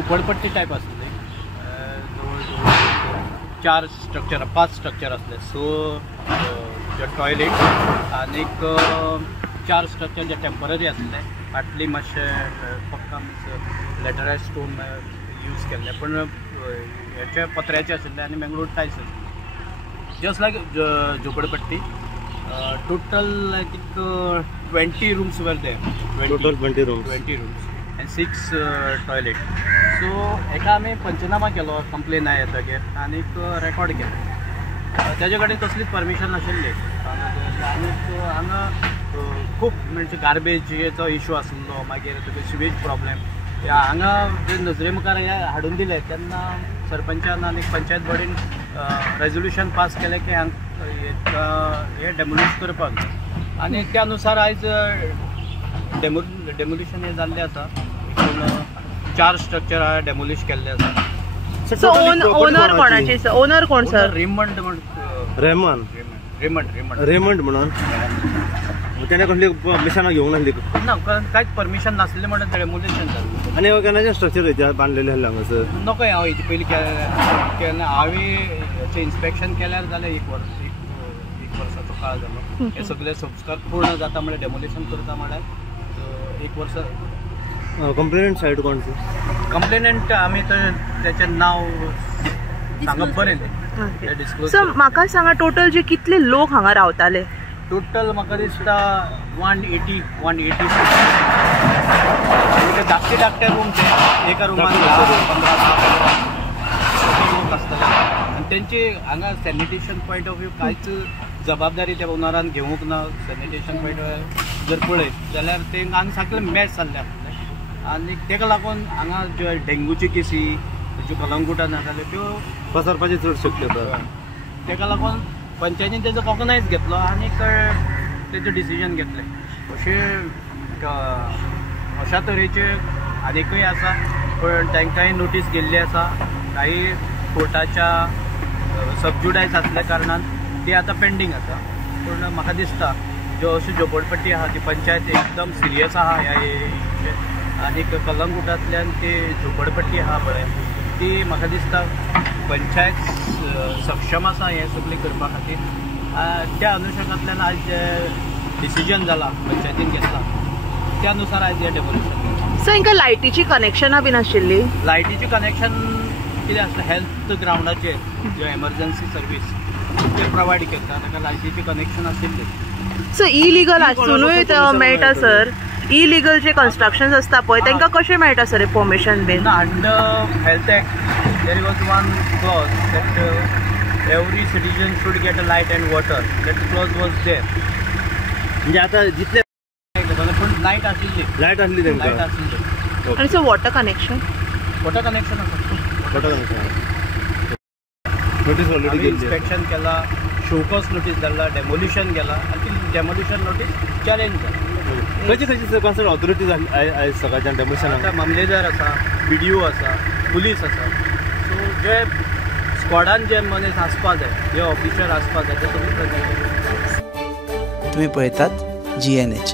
झोपडपट्टी टायप आसली, जवळ जवळ 5 स्ट्रक्चर असले. सो टॉयलेट आनीक 4 स्ट्रक्चर जे टेम्पररी आसले, फाटली मातशे फक्त लॅटरायज स्टोन यूज केल्ले, पण हेचे पत्र्याचे आशिल्ले आनी मेंगलोर टायल्स आशिल्ले. जस्ट लायक झोपडपट्टी. Total I think 20 rooms were there. Total 20 rooms and 6 toilet. So हेका आमी पंचनामा केलो, कंप्लेन आयले येतगीर, आनीक रेकॉर्ड केलें. तेजे कडेन कसलीच परमिशन नाशिल्ली. आनीक हांगा खूब म्हणजे गार्बेजीचो इशू आसलो, मागीर तुगे सिवेज प्रॉब्लेम. हांगा नजरे मुखार हे हाडून दिले तेन्ना सरपंचान आनी पंचायत बॉडीन रेजोल्युशन पास केलें की हे डेमोलिश करपाक. आनी त्या अनुसार आयज डेमोलिशन हे जाल्लें आसा. 4 स्ट्रक्चर डेमोलिश केल्ले आसा. सो ओनर कोणाचे? ओनर कोण सर? रेमंड म्हणून. त्याने कसली परमिशन घेवंक नासली ना, कांयच परमिशन नासलें म्हणून डेमोलिशन जालें. आनी केन्नाचे स्ट्रक्चर बांदलेले आसले हांगासर? नको, हांव हेजे पयलीं केन्ना हांवें हेचें इन्स्पेक्शन केल्यार जालें 1 वर्साचो काळ जालो. हे सगळे संस्कार पूर्ण जाता म्हळ्यार डेमोलिशन करता म्हळ्यार 1 वर्स. कंप्लेनंट सायड कोणची? कंप्लेनंट आमी तेचें नांव सांगप बरें तें डिस्क्लोज. सर म्हाका सांगा, टोटल जे कितले लोक हांगा रावताले? टोटल म्हाका दिसता 180 धाकटे रूम ते. एका रुमान 15 लोक आसतले. आनी तेंची हांगा सॅनिटेशन पॉयंट ऑफ व्यू कांयच जबाबदारी त्या ओनरान घेवंक ना. सॅनिटेशन पॉयंट जर पळयत जाल्यार ते हांगा सगळे मॅच जाल्ले आसले. आनी तेका लागून हांगा ज्यो डेंगूची केसी ज्यो कलंगुटान जाताल्यो त्यो पसरपाची चड शक्यता. तेका लागून पंचायतीन तेजो कॉग्नायज घेतलो आनी तेजें डिसिजन घेतलें. अशा तरेचे आनीकय आसा, पण तांकांय नोटीस गेल्ली आसा. काही कोर्टाच्या सबज्युडायज आसल्या कारणान ती आतां पेंडींग आसा. पूण म्हाका दिसता ज्यो अश्यो झोपडपट्टी आहा ती पंचायत एकदम सिरियस आहा ह्या इशूचेर. आनीक कलंगुटांतल्यान ती झोपडपट्टी आहा पळय ती म्हाका दिसता पंचायत सक्षम आसा हें सगळें करपा खातीर. त्या अनुशंगांतल्यान आयज जे डिसिजन जाला पंचायतीन घेतला त्या अनुसार आयज हें डेमोलिशन. सो हिंका लायटीची कनेक्शनां बीन आशिल्ली? लायटीची कनेक्शन कितें आसता, हेल्थ ग्रावंडाचेर ज्यो एमर्जन्सी सर्वीस ते प्रोवायड करता ताका लायटीची कनेक्शन आशिल्ली. सो इलिगल आसूनय मेळटा सर? इलिगल जे कन्स्ट्रक्शन्स आसता पळय तांकां कशें मेळटा सर परमिशन बीन? Under health act there was one clause that every citizen should get a light and water. That clause was there. म्हणजे आता जितले पण लायट आशिल्ली लायट आसली आनी सो वॉटर कनेक्शन आसा. नोटीस ऑलरेडी इन्स्पेक्शन केला, शोकॉस नोटीस धाडला, डेमोलिशन केला आनी ती डेमोलिशन नोटीस चॅलेंज जाली. खंयची कॉन्सर्न ऑथॉरिटीज आयज सकाळच्यान डेमोलिशन? आतां मामलेदार आसा, BDO आसा, पुलीस आसा. सो जे स्क्वॉडान जे मनीस आसपा जाय, जे ऑफिसर आसपा जाय ते सगळे. तुम्ही पळयतात GNH.